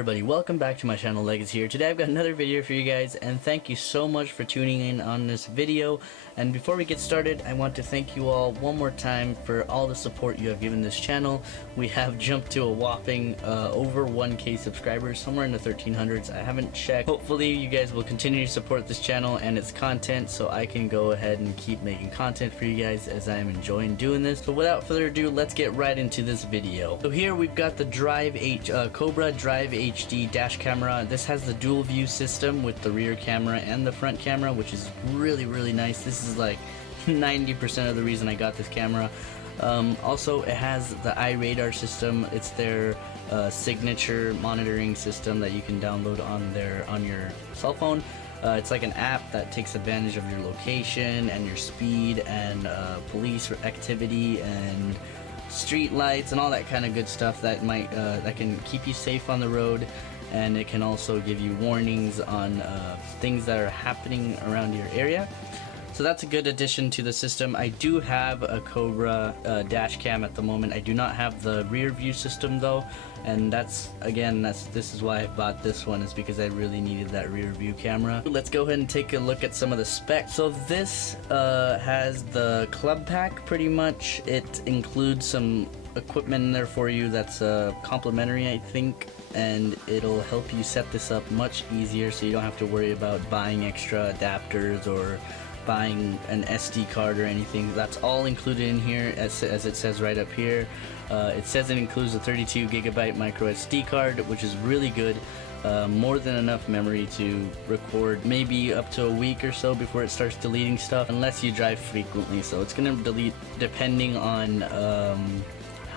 everybody, welcome back to my channel. Legacy here. Today I've got another video for you guys, and thank you so much for tuning in on this video. And before we get started, I want to thank you all one more time for all the support you have given this channel. We have jumped to a whopping over 1k subscribers, somewhere in the 1300s. I haven't checked. Hopefully you guys will continue to support this channel and its content so I can go ahead and keep making content for you guys as I am enjoying doing this. So without further ado, let's get right into this video. So here we've got the Cobra Drive HD dash camera. This has the dual view system with the rear camera and the front camera, which is really nice. This is like 90% of the reason I got this camera. Also, it has the iRadar system. It's their signature monitoring system that you can download on your cell phone. It's like an app that takes advantage of your location and your speed and police activity and street lights and all that kind of good stuff that that can keep you safe on the road, and it can also give you warnings on things that are happening around your area. So that's a good addition to the system. I do have a Cobra dash cam at the moment. I do not have the rear view system though, and this is why I bought this one, is because I really needed that rear view camera. Let's go ahead and take a look at some of the specs. So this has the club pack pretty much. It includes some equipment in there for you that's complimentary, I think, and it'll help you set this up much easier so you don't have to worry about buying extra adapters or buying an SD card or anything. That's all included in here, as it says right up here. It says it includes a 32GB micro SD card, which is really good. More than enough memory to record maybe up to a week or so before it starts deleting stuff, unless you drive frequently. So it's gonna delete depending on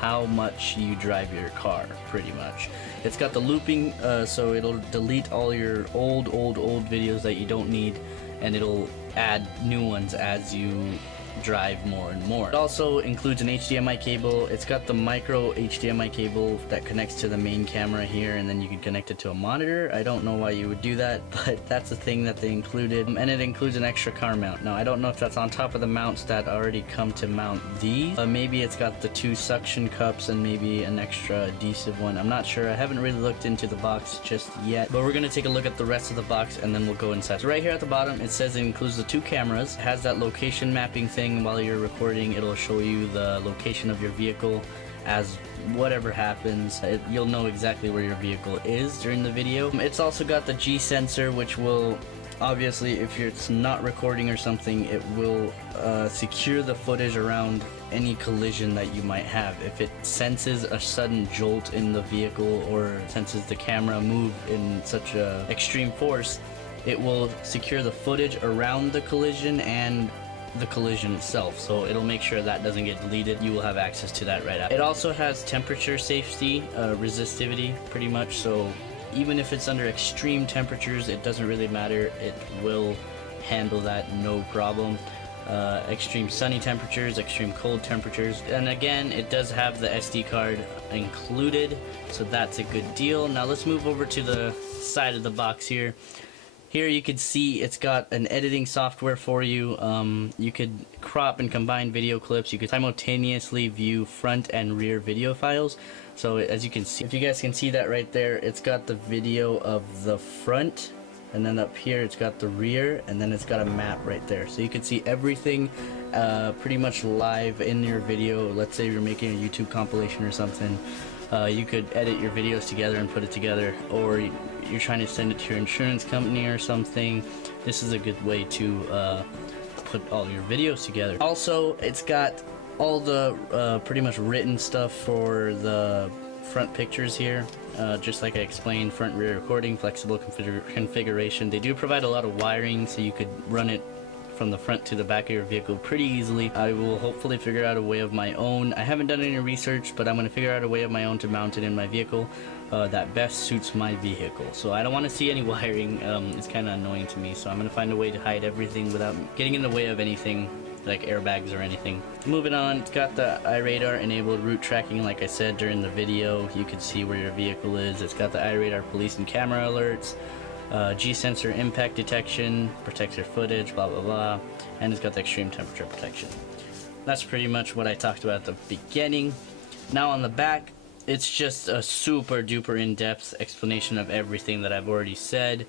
how much you drive your car, pretty much. It's got the looping, so it'll delete all your old videos that you don't need, and it'll add new ones as you drive more and more. It also includes an HDMI cable. It's got the micro HDMI cable that connects to the main camera here, and then you can connect it to a monitor. I don't know why you would do that, but that's a thing that they included. And it includes an extra car mount. Now I don't know if that's on top of the mounts that already come to mount these. Maybe it's got the 2 suction cups and maybe an extra adhesive one. I'm not sure. I haven't really looked into the box just yet, but we're gonna take a look at the rest of the box and then we'll go inside. So right here at the bottom it says it includes the 2 cameras. It has that location mapping thing. While you're recording, it'll show you the location of your vehicle. As whatever happens, you'll know exactly where your vehicle is during the video. It's also got the G sensor, which will obviously, if it's not recording or something, it will secure the footage around any collision that you might have. If it senses a sudden jolt in the vehicle or senses the camera move in such a extreme force, it will secure the footage around the collision and the collision itself, so it'll make sure that doesn't get deleted. You will have access to that right after. It also has temperature safety, resistivity pretty much, so even if it's under extreme temperatures, it doesn't really matter, it will handle that no problem. Extreme sunny temperatures, extreme cold temperatures, and again it does have the SD card included, so that's a good deal. Now let's move over to the side of the box here. Here you can see it's got an editing software for you. You could crop and combine video clips. You could simultaneously view front and rear video files. So as you can see, if you guys can see that right there, it's got the video of the front, and then up here it's got the rear, and then it's got a map right there. So you can see everything pretty much live in your video. Let's say you're making a YouTube compilation or something. You could edit your videos together and put it together, or you're trying to send it to your insurance company or something. This is a good way to put all your videos together. Also, it's got all the pretty much written stuff for the front pictures here. Just like I explained, front rear recording, flexible configuration. They do provide a lot of wiring, so you could run it from the front to the back of your vehicle pretty easily. I will hopefully figure out a way of my own. I haven't done any research, but I'm going to figure out a way of my own to mount it in my vehicle that best suits my vehicle. So I don't want to see any wiring. It's kind of annoying to me, so I'm going to find a way to hide everything without getting in the way of anything like airbags or anything. Moving on, it's got the iRadar enabled route tracking. Like I said during the video, you can see where your vehicle is. It's got the iRadar police and camera alerts. G-sensor impact detection, protects your footage, blah blah blah, and it's got the extreme temperature protection. That's pretty much what I talked about at the beginning. Now on the back, it's just a super duper in-depth explanation of everything that I've already said.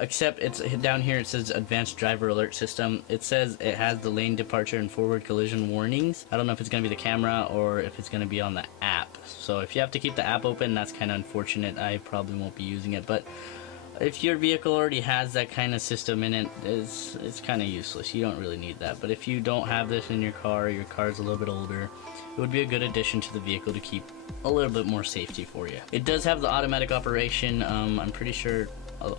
Except it's down here, it says advanced driver alert system. It says it has the lane departure and forward collision warnings. I don't know if it's going to be the camera or if it's going to be on the app. So if you have to keep the app open, that's kind of unfortunate. I probably won't be using it, but if your vehicle already has that kind of system in it, it's kind of useless. You don't really need that. But if you don't have this in your car's a little bit older, it would be a good addition to the vehicle to keep a little bit more safety for you. It does have the automatic operation. I'm pretty sure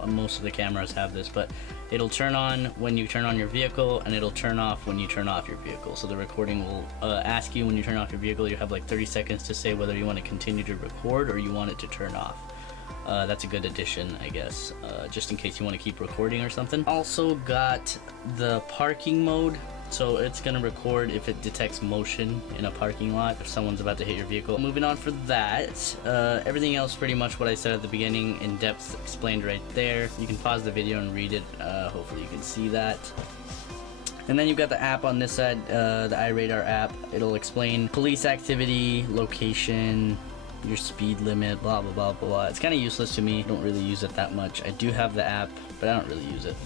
most of the cameras have this, but it'll turn on when you turn on your vehicle, and it'll turn off when you turn off your vehicle. So the recording will ask you when you turn off your vehicle. You have like 30 seconds to say whether you want to continue to record or you want it to turn off. That's a good addition, I guess, just in case you want to keep recording or something. Also got the parking mode. So it's gonna record if it detects motion in a parking lot, if someone's about to hit your vehicle. Moving on for that, everything else pretty much what I said at the beginning, in depth explained right there. You can pause the video and read it, hopefully you can see that. And then you've got the app on this side, the iRadar app. It'll explain police activity, location, your speed limit, blah blah blah blah blah. It's kind of useless to me, I don't really use it that much. I do have the app, but I don't really use it.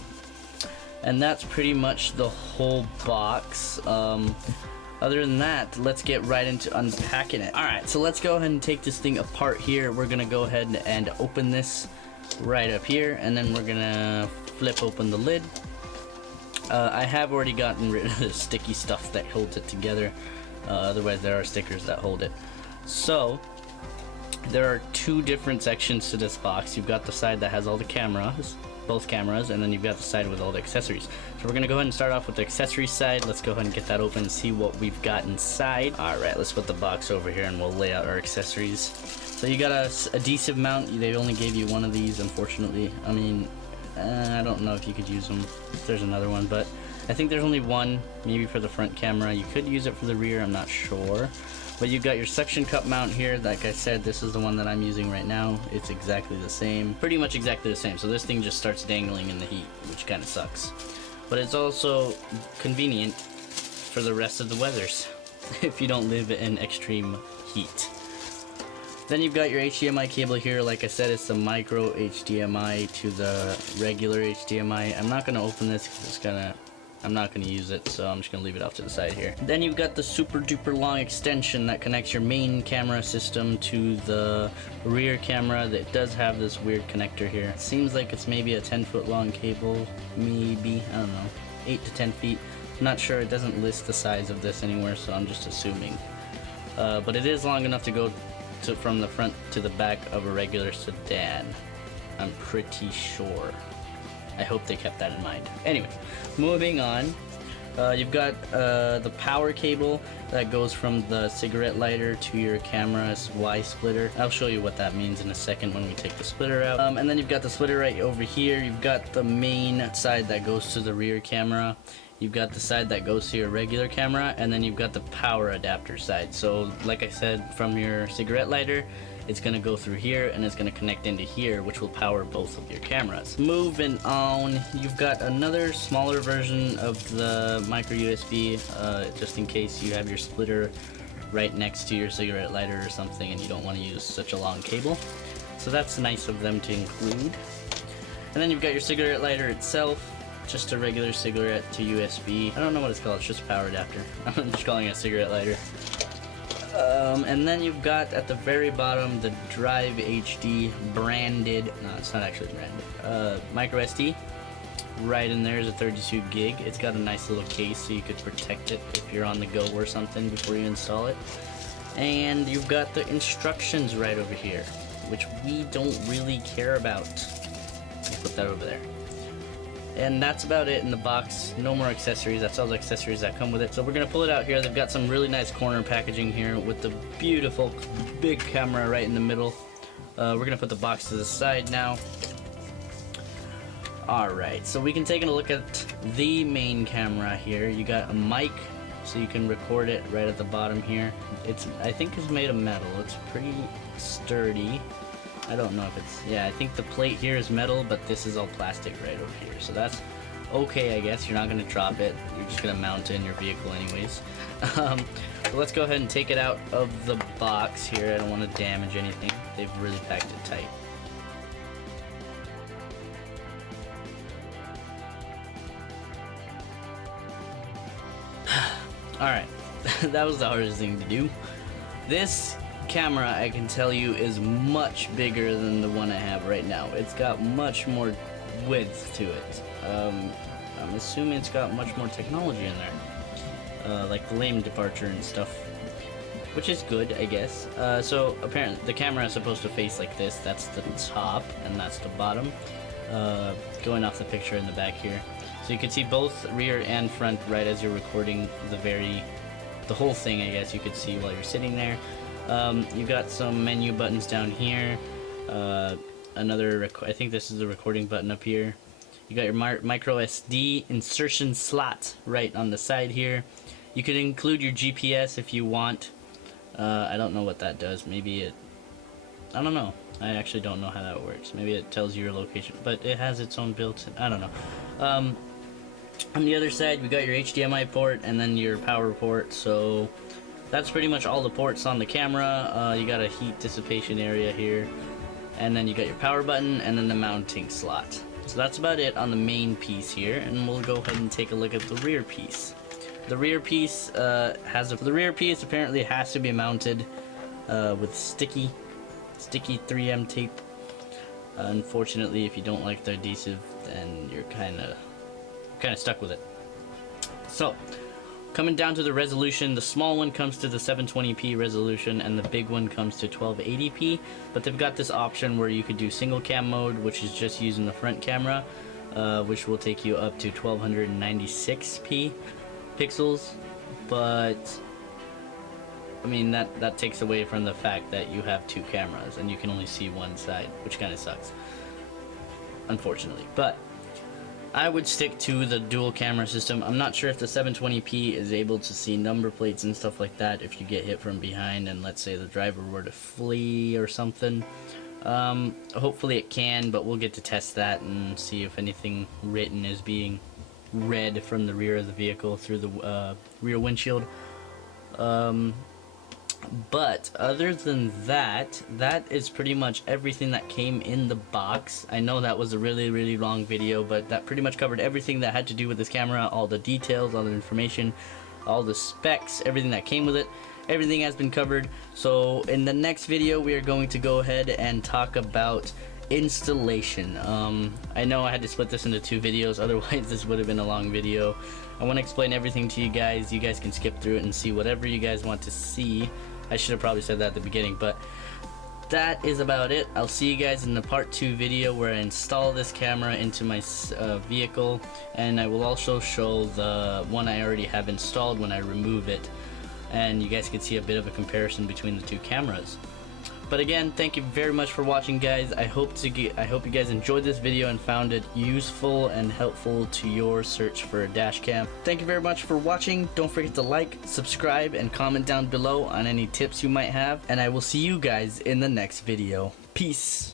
And that's pretty much the whole box. Other than that, let's get right into unpacking it. Alright, so let's go ahead and take this thing apart here. We're gonna go ahead and open this right up here, and then we're gonna flip open the lid. I have already gotten rid of the sticky stuff that holds it together. Otherwise there are stickers that hold it. So there are two different sections to this box. You've got the side that has all the cameras, both cameras, and then you've got the side with all the accessories. So we're gonna go ahead and start off with the accessories side. Let's go ahead and get that open and see what we've got inside. Alright, let's put the box over here and we'll lay out our accessories. So you got a adhesive mount. They only gave you one of these, unfortunately. I mean, I don't know if you could use them if there's another one, but I think there's only one, maybe for the front camera. You could use it for the rear, I'm not sure. But you've got your suction cup mount here. Like I said, this is the one that I'm using right now. It's exactly the same, pretty much exactly the same. So this thing just starts dangling in the heat, which kind of sucks. But it's also convenient for the rest of the weathers if you don't live in extreme heat. Then you've got your HDMI cable here. Like I said, it's the micro HDMI to the regular HDMI. I'm not gonna open this because I'm not going to use it, so I'm just going to leave it off to the side here. Then you've got the super duper long extension that connects your main camera system to the rear camera. That does have this weird connector here. It seems like it's maybe a 10-foot long cable, maybe, I don't know, 8 to 10 feet. I'm not sure, it doesn't list the size of this anywhere, so I'm just assuming. But it is long enough to go from the front to the back of a regular sedan. I'm pretty sure. I hope they kept that in mind. Anyway, moving on. You've got the power cable that goes from the cigarette lighter to your camera's Y splitter. I'll show you what that means in a second when we take the splitter out. And then you've got the splitter right over here. You've got the main side that goes to the rear camera. You've got the side that goes to your regular camera, and then you've got the power adapter side. So like I said, from your cigarette lighter, it's going to go through here and it's going to connect into here, which will power both of your cameras. Moving on, you've got another smaller version of the micro USB, just in case you have your splitter right next to your cigarette lighter or something and you don't want to use such a long cable. So that's nice of them to include. And then you've got your cigarette lighter itself, just a regular cigarette to USB. I don't know what it's called, it's just a power adapter. I'm just calling it a cigarette lighter. And then you've got at the very bottom the Drive HD branded, no, it's not actually branded, micro SD. Right in there is a 32 gig. It's got a nice little case so you could protect it if you're on the go or something before you install it. And you've got the instructions right over here, which we don't really care about. Let's put that over there. And that's about it in the box. No more accessories. That's all the accessories that come with it. So we're going to pull it out here. They've got some really nice corner packaging here with the beautiful big camera right in the middle. We're going to put the box to the side now. Alright, so we can take a look at the main camera here. You got a mic, so you can record it right at the bottom here. I think it's made of metal. It's pretty sturdy. I don't know if it's, yeah, I think the plate here is metal, but this is all plastic right over here. So that's okay, I guess. You're not going to drop it. You're just going to mount it in your vehicle anyways. So let's go ahead and take it out of the box here. I don't want to damage anything. They've really packed it tight. Alright, that was the hardest thing to do. This camera, I can tell you, is much bigger than the one I have right now. It's got much more width to it. I'm assuming it's got much more technology in there, like the lane departure and stuff, which is good, I guess. So apparently the camera is supposed to face like this. That's the top and that's the bottom, going off the picture in the back here. So you can see both rear and front right as you're recording the whole thing, I guess you could see while you're sitting there. You got some menu buttons down here. I think this is the recording button up here. You got your micro SD insertion slot right on the side here. You could include your GPS if you want. I don't know what that does. Maybe I don't know. I actually don't know how that works. Maybe it tells you your location, but it has its own built-in. I don't know. On the other side, we got your HDMI port and then your power port. So that's pretty much all the ports on the camera. You got a heat dissipation area here, and then you got your power button and then the mounting slot. So that's about it on the main piece here, and we'll go ahead and take a look at the rear piece. The rear piece apparently has to be mounted with sticky 3M tape. Unfortunately, if you don't like the adhesive, then you're kind of stuck with it. So, coming down to the resolution, the small one comes to the 720p resolution and the big one comes to 1280p, but they've got this option where you could do single cam mode, which is just using the front camera, which will take you up to 1296p pixels, but I mean that takes away from the fact that you have two cameras and you can only see one side, which kind of sucks, unfortunately. But I would stick to the dual camera system. I'm not sure if the 720p is able to see number plates and stuff like that if you get hit from behind and let's say the driver were to flee or something. Hopefully it can, but we'll get to test that and see if anything written is being read from the rear of the vehicle through the rear windshield. But other than that, that is pretty much everything that came in the box. I know that was a really long video, but that pretty much covered everything that had to do with this camera, all the details, all the information, all the specs, everything that came with it. Everything has been covered. So in the next video, we are going to go ahead and talk about installation. I know I had to split this into two videos, otherwise this would have been a long video. I want to explain everything to you guys. You guys can skip through it and see whatever you guys want to see. I should have probably said that at the beginning, but that is about it. I'll see you guys in the part 2 video where I install this camera into my vehicle, and I will also show the one I already have installed when I remove it, and you guys can see a bit of a comparison between the two cameras. But again, thank you very much for watching, guys. I hope you guys enjoyed this video and found it useful and helpful to your search for a dash cam. Thank you very much for watching. Don't forget to like, subscribe, and comment down below on any tips you might have. And I will see you guys in the next video. Peace.